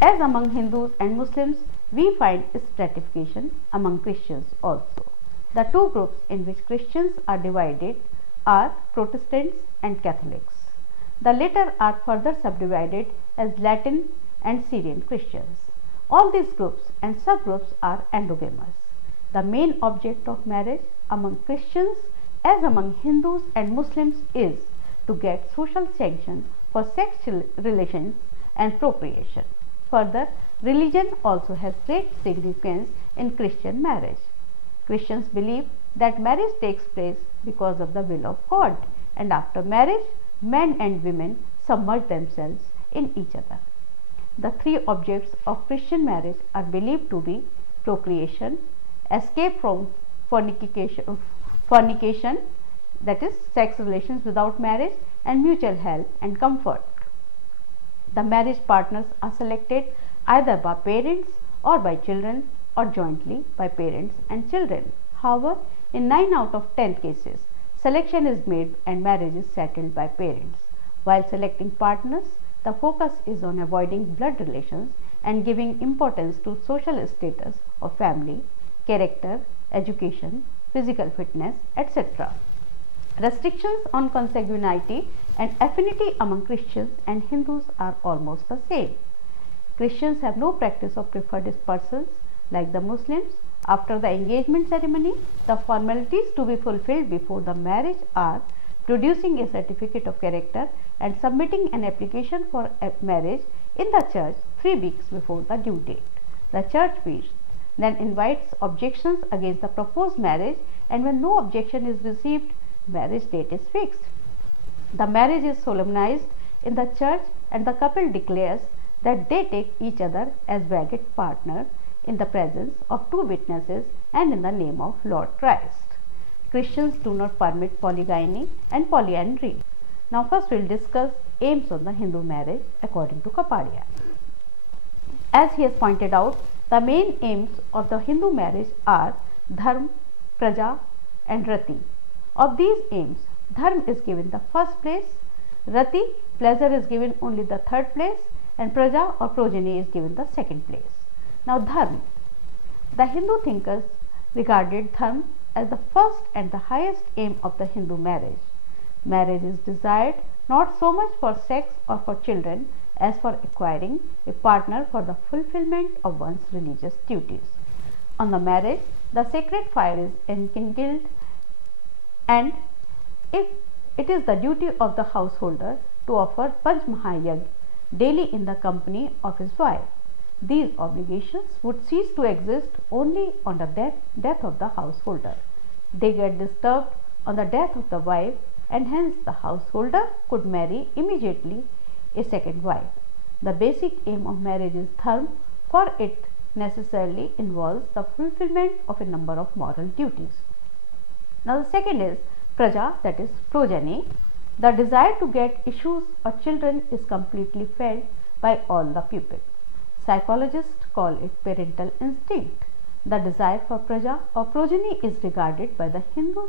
As among Hindus and Muslims, we find stratification among Christians also. The two groups in which Christians are divided are Protestants and Catholics. The latter are further subdivided as Latin and Syrian Christians. All these groups and subgroups are endogamous. The main object of marriage among Christians, as among Hindus and Muslims, is to get social sanction for sexual relations and procreation. Further, religion also has great significance in Christian marriage. Christians believe that marriage takes place because of the will of God, and after marriage, men and women submerge themselves in each other. The three objects of Christian marriage are believed to be procreation, escape from fornication, that is sex relations without marriage, and mutual help and comfort. The marriage partners are selected either by parents or by children, or jointly by parents and children. However, in 9 out of 10 cases, selection is made and marriage is settled by parents. While selecting partners, the focus is on avoiding blood relations and giving importance to social status of family, character, education, physical fitness, etc. Restrictions on consanguinity and affinity among Christians and Hindus are almost the same. Christians have no practice of preferred persons like the Muslims. After the engagement ceremony, the formalities to be fulfilled before the marriage are producing a certificate of character and submitting an application for marriage in the church 3 weeks before the due date. The church priest then invites objections against the proposed marriage, and when no objection is received, marriage date is fixed. The marriage is solemnized in the church and the couple declares that they take each other as wedded partners in the presence of 2 witnesses and in the name of Lord Christ. Christians do not permit polygyny and polyandry. Now first we will discuss aims of the Hindu marriage according to Kapadia. As he has pointed out, the main aims of the Hindu marriage are dharma, praja and rati. Of these aims, dharma is given the first place, rati, pleasure, is given only the third place, and praja or progeny is given the second place. Now dharma. The Hindu thinkers regarded dharma as the first and the highest aim of the Hindu marriage. Marriage is desired not so much for sex or for children as for acquiring a partner for the fulfillment of one's religious duties. On the marriage, the sacred fire is enkindled, and if it is the duty of the householder to offer Panch Mahayagna daily in the company of his wife. These obligations would cease to exist only on the death of the householder. They get disturbed on the death of the wife, and hence the householder could marry immediately a second wife. The basic aim of marriage is dharma, for it necessarily involves the fulfillment of a number of moral duties. Now the second is praja, that is progeny. The desire to get issues or children is completely felt by all the people. Psychologists call it parental instinct. The desire for praja or progeny is regarded by the Hindu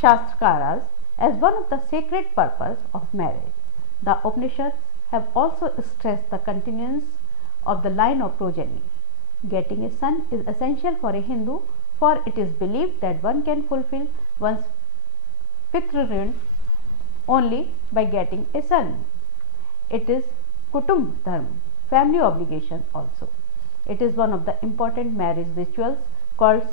Shastrakaras as one of the sacred purposes of marriage. The Upanishads have also stressed the continuance of the line of progeny. Getting a son is essential for a Hindu, for it is believed that one can fulfill one's Pitrun only by getting a son. It is Kutumb Dharma, family obligation also. It is one of the important marriage rituals called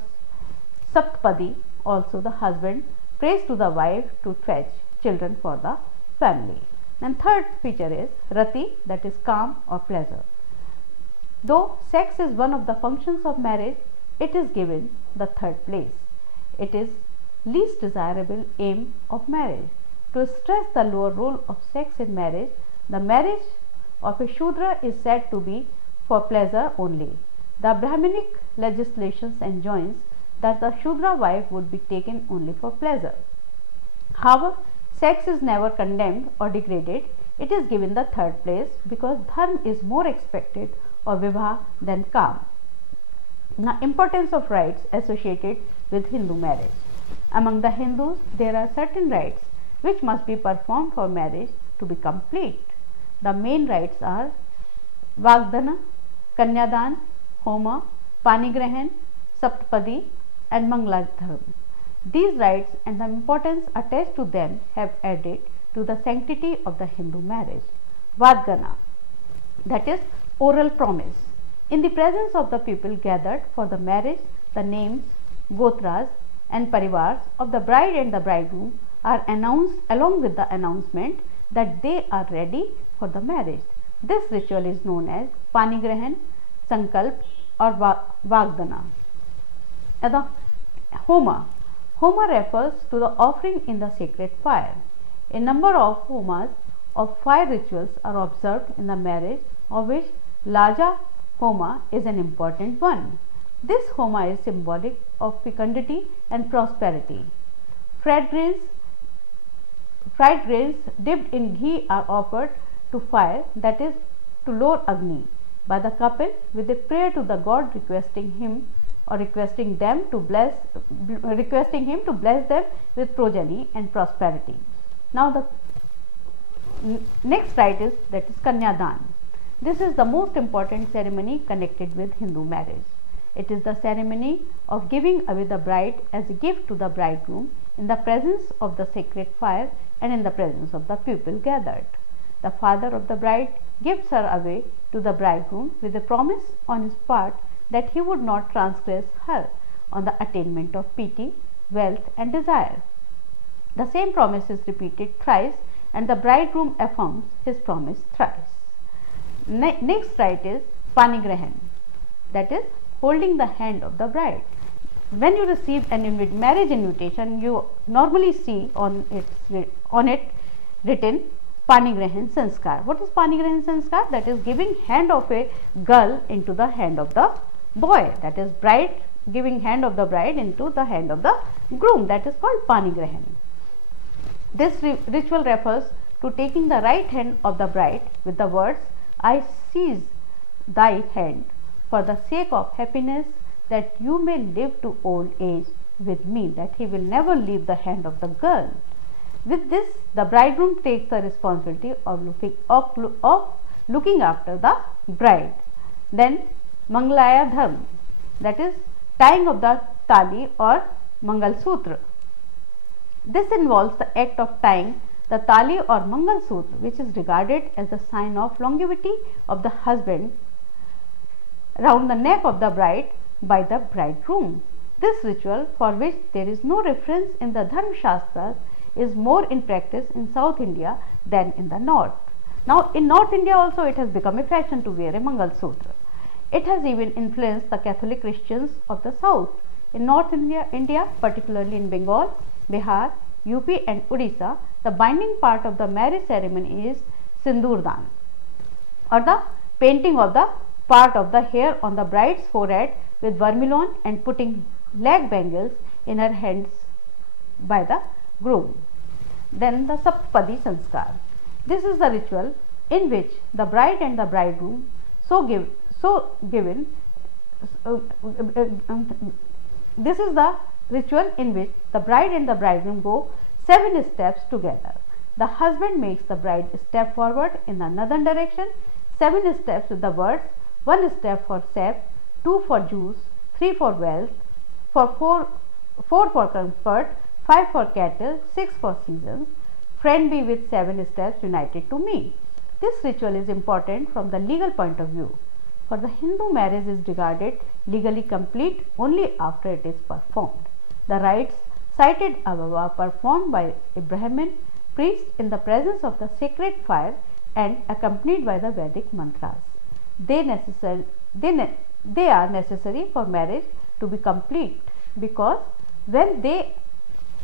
Saptapadi. Also, the husband prays to the wife to fetch children for the family. And third feature is Rati, that is calm or pleasure. Though sex is one of the functions of marriage, it is given the third place. It is least desirable aim of marriage. To stress the lower role of sex in marriage, the marriage of a Shudra is said to be for pleasure only. The Brahminic legislation enjoins that the Shudra wife would be taken only for pleasure. However, sex is never condemned or degraded. It is given the third place because dharma is more expected of vivah than kam. Now, importance of rites associated with Hindu marriage. Among the Hindus, there are certain rites which must be performed for marriage to be complete. The main rites are Vagdana, Kanyadan, Homa, Panigrahan, Saptapadi and Mangaladharma. These rites and the importance attached to them have added to the sanctity of the Hindu marriage. Vagdana, that is oral promise. In the presence of the people gathered for the marriage, the names, gotras and parivars of the bride and the bridegroom are announced along with the announcement that they are ready for the marriage. This ritual is known as Panigrahan, Sankalp or Vagdana. The Homa. Homa refers to the offering in the sacred fire. A number of homas of fire rituals are observed in the marriage, of which Laja Homa is an important one. This Homa is symbolic of fecundity and prosperity. Fried grains dipped in ghee are offered to fire, that is to Lord Agni, by the couple with a prayer to the god requesting him to bless them with progeny and prosperity. Now the next rite is, that is Kanyadan. This is the most important ceremony connected with Hindu marriage. It is the ceremony of giving away the bride as a gift to the bridegroom in the presence of the sacred fire and in the presence of the people gathered. The father of the bride gives her away to the bridegroom with a promise on his part that he would not transgress her on the attainment of piety, wealth and desire. The same promise is repeated thrice and the bridegroom affirms his promise thrice. Next rite is Panigrahan, that is holding the hand of the bride. When you receive an marriage invitation, you normally see on it written Panigrahan Sanskar. What is Panigrahan Sanskar? That is giving hand of a girl into the hand of the boy, that is bride giving hand of the bride into the hand of the groom, that is called Panigrahan. This ritual refers to taking the right hand of the bride with the words, I seize thy hand for the sake of happiness, that you may live to old age with me, that he will never leave the hand of the girl. With this, the bridegroom takes the responsibility of looking after the bride. Then Mangalaya Dharma, that is tying of the tali or Mangal Sutra. This involves the act of tying the tali or Mangal Sutra, which is regarded as the sign of longevity of the husband, round the neck of the bride by the bridegroom. This ritual, for which there is no reference in the Dharma Shastras, is more in practice in South India than in the North. Now, in North India also it has become a fashion to wear a Mangal Sutra. It has even influenced the Catholic Christians of the South. In North India, particularly in Bengal, Bihar, UP and Odisha, the binding part of the marriage ceremony is Sindurdan, or the painting of the part of the hair on the bride's forehead with vermilion and putting leg bangles in her hands by the groom. Then the Saptapadi Sanskar. This is the ritual in which the bride and the bridegroom this is the ritual in which the bride and the bridegroom go 7 steps together. The husband makes the bride step forward in the northern direction, 7 steps with the words, 1 step for sap, 2 for juice, 3 for wealth, 4 for comfort, 5 for cattle, 6 for seasons. Friend be with 7 steps united to me. This ritual is important from the legal point of view. For the Hindu, marriage is regarded legally complete only after it is performed. The rites cited above are performed by a Brahmin priest in the presence of the sacred fire and accompanied by the Vedic mantras. They are necessary for marriage to be complete, because when they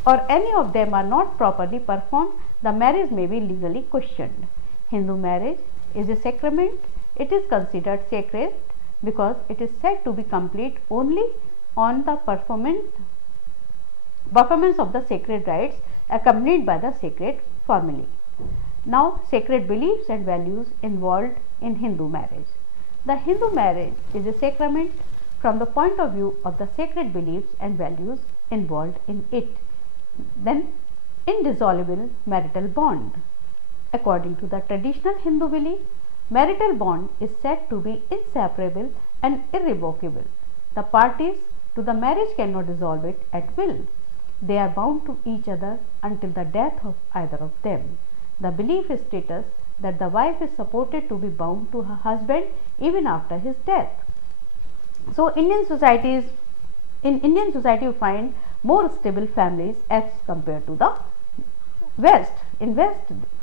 or any of them are not properly performed, the marriage may be legally questioned. Hindu marriage is a sacrament. It is considered sacred because it is said to be complete only on the performance of the sacred rites accompanied by the sacred formulae. Now, sacred beliefs and values involved in Hindu marriage. The Hindu marriage is a sacrament from the point of view of the sacred beliefs and values involved in it. Then, indissoluble marital bond. According to the traditional Hindu belief, marital bond is said to be inseparable and irrevocable. The parties to the marriage cannot dissolve it at will. They are bound to each other until the death of either of them. The belief states that the wife is supported to be bound to her husband even after his death. So, in Indian society you find more stable families as compared to the West. In West,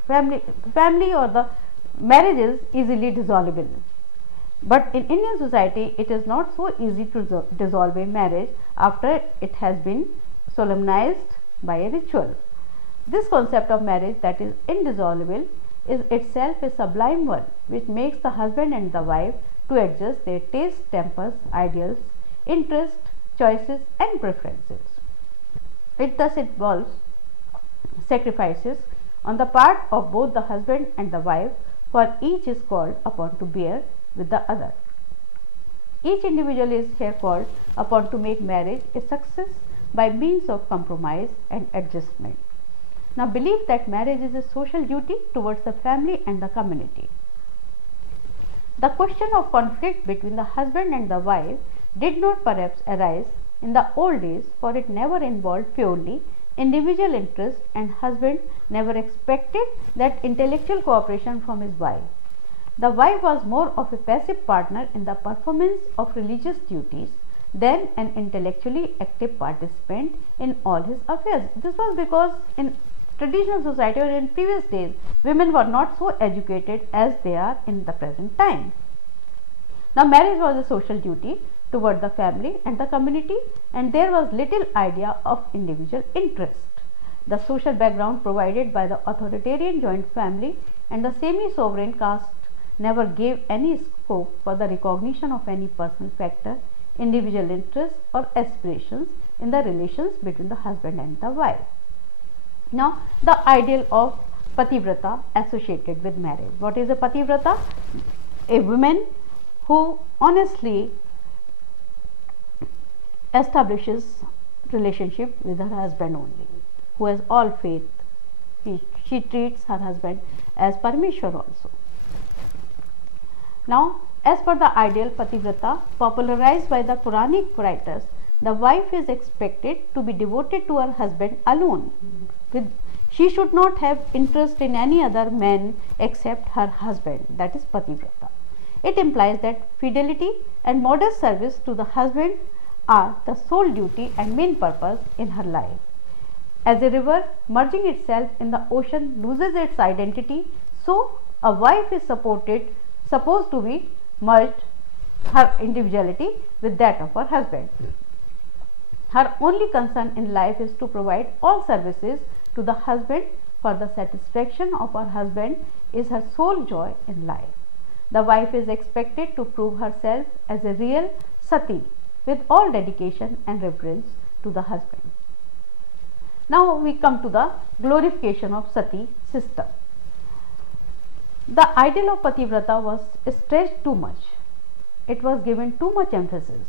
family or the marriage is easily dissoluble. But in Indian society, it is not so easy to dissolve a marriage after it has been solemnized by a ritual. This concept of marriage that is indissoluble is itself a sublime one, which makes the husband and the wife to adjust their tastes, tempers, ideals, interests, choices and preferences. It thus involves sacrifices on the part of both the husband and the wife, for each is called upon to bear with the other. Each individual is here called upon to make marriage a success by means of compromise and adjustment. Now, believe that marriage is a social duty towards the family and the community. The question of conflict between the husband and the wife did not perhaps arise in the old days, for it never involved purely individual interest, and husband never expected that intellectual cooperation from his wife. The wife was more of a passive partner in the performance of religious duties than an intellectually active participant in all his affairs. This was because in traditional society or in previous days, women were not so educated as they are in the present time. Now, marriage was a social duty toward the family and the community, and there was little idea of individual interest. The social background provided by the authoritarian joint family and the semi-sovereign caste never gave any scope for the recognition of any personal factor, individual interests or aspirations in the relations between the husband and the wife. Now, the ideal of pativrata associated with marriage. What is a pativrata? A woman who honestly establishes relationship with her husband only, who has all faith. She treats her husband as Parmeshwar also. Now, as per the ideal pativrata popularized by the Puranic writers, the wife is expected to be devoted to her husband alone. She should not have interest in any other man except her husband. That is pativrata. It implies that fidelity and modest service to the husband are the sole duty and main purpose in her life. As a river merging itself in the ocean loses its identity, so a wife is supposed to be merged her individuality with that of her husband. Her only concern in life is to provide all services to the husband, for the satisfaction of her husband is her sole joy in life. The wife is expected to prove herself as a real sati with all dedication and reverence to the husband. Now we come to the glorification of sati system. The ideal of Pativrata was stretched too much. It was given too much emphasis.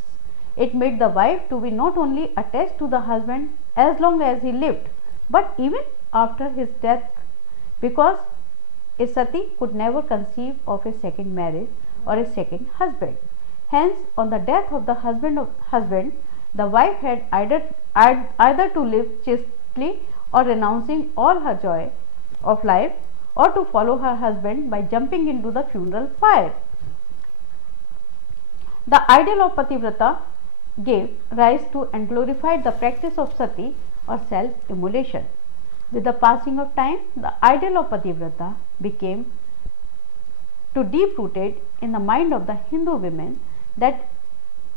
It made the wife to be not only attached to the husband as long as he lived, but even after his death, because a sati could never conceive of a second marriage or a second husband. Hence, on the death of the husband, the wife had either to live chastely or renouncing all her joy of life, or to follow her husband by jumping into the funeral fire. The ideal of Pativrata gave rise to and glorified the practice of sati or self-immolation. With the passing of time, the ideal of Pativrata became too deep-rooted in the mind of the Hindu women that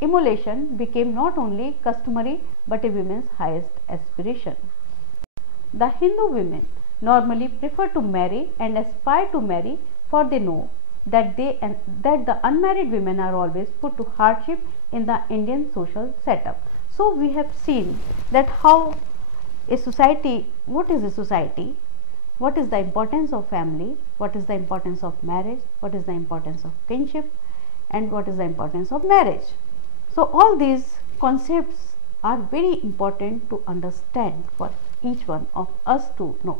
immolation became not only customary but a woman's highest aspiration. The Hindu women normally prefer to marry and aspire to marry, for they know that the unmarried women are always put to hardship in the Indian social setup. So we have seen that how a society, what is a society, what is the importance of family, what is the importance of marriage, what is the importance of kinship, and what is the importance of marriage. So all these concepts are very important to understand for each one of us to know,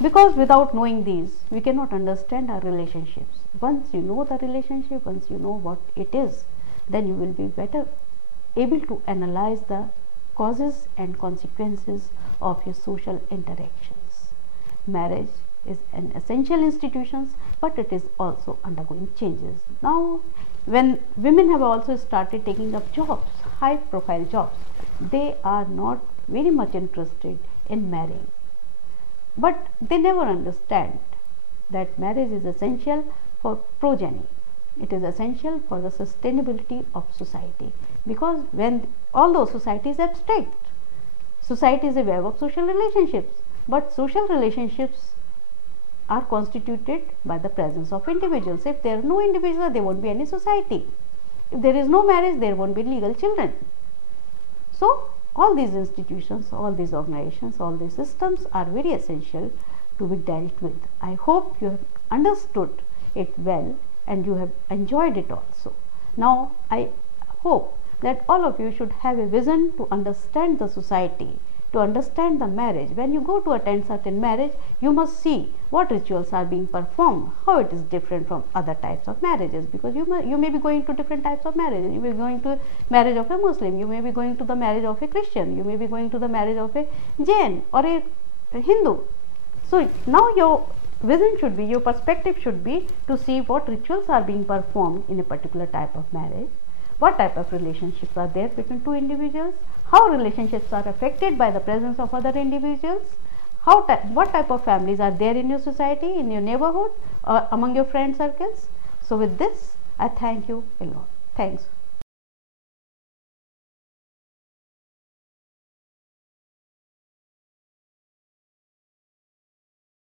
because without knowing these we cannot understand our relationships. Once you know the relationship, once you know what it is, then you will be better able to analyze the causes and consequences of your social interactions. Marriage is an essential institution, but it is also undergoing changes. Now when women have also started taking up jobs, high profile jobs, they are not very much interested in marrying, but they never understand that marriage is essential for progeny. It is essential for the sustainability of society, because when although society is abstract, society is a web of social relationships, but social relationships are constituted by the presence of individuals. If there are no individuals, there won't be any society. If there is no marriage, there won't be legal children. So all these institutions, all these organizations, all these systems are very essential to be dealt with. I hope you have understood it well and you have enjoyed it also. Now I hope that all of you should have a vision to understand the society, to understand the marriage. When you go to attend certain marriage, you must see what rituals are being performed, how it is different from other types of marriages, because you may be going to different types of marriages. You may be going to marriage of a Muslim, you may be going to the marriage of a Christian, you may be going to the marriage of a Jain or a Hindu. So now your vision should be, your perspective should be to see what rituals are being performed in a particular type of marriage, what type of relationships are there between two individuals, how relationships are affected by the presence of other individuals, what type of families are there in your society, in your neighborhood, or among your friend circles. So with this, I thank you a lot. Thanks.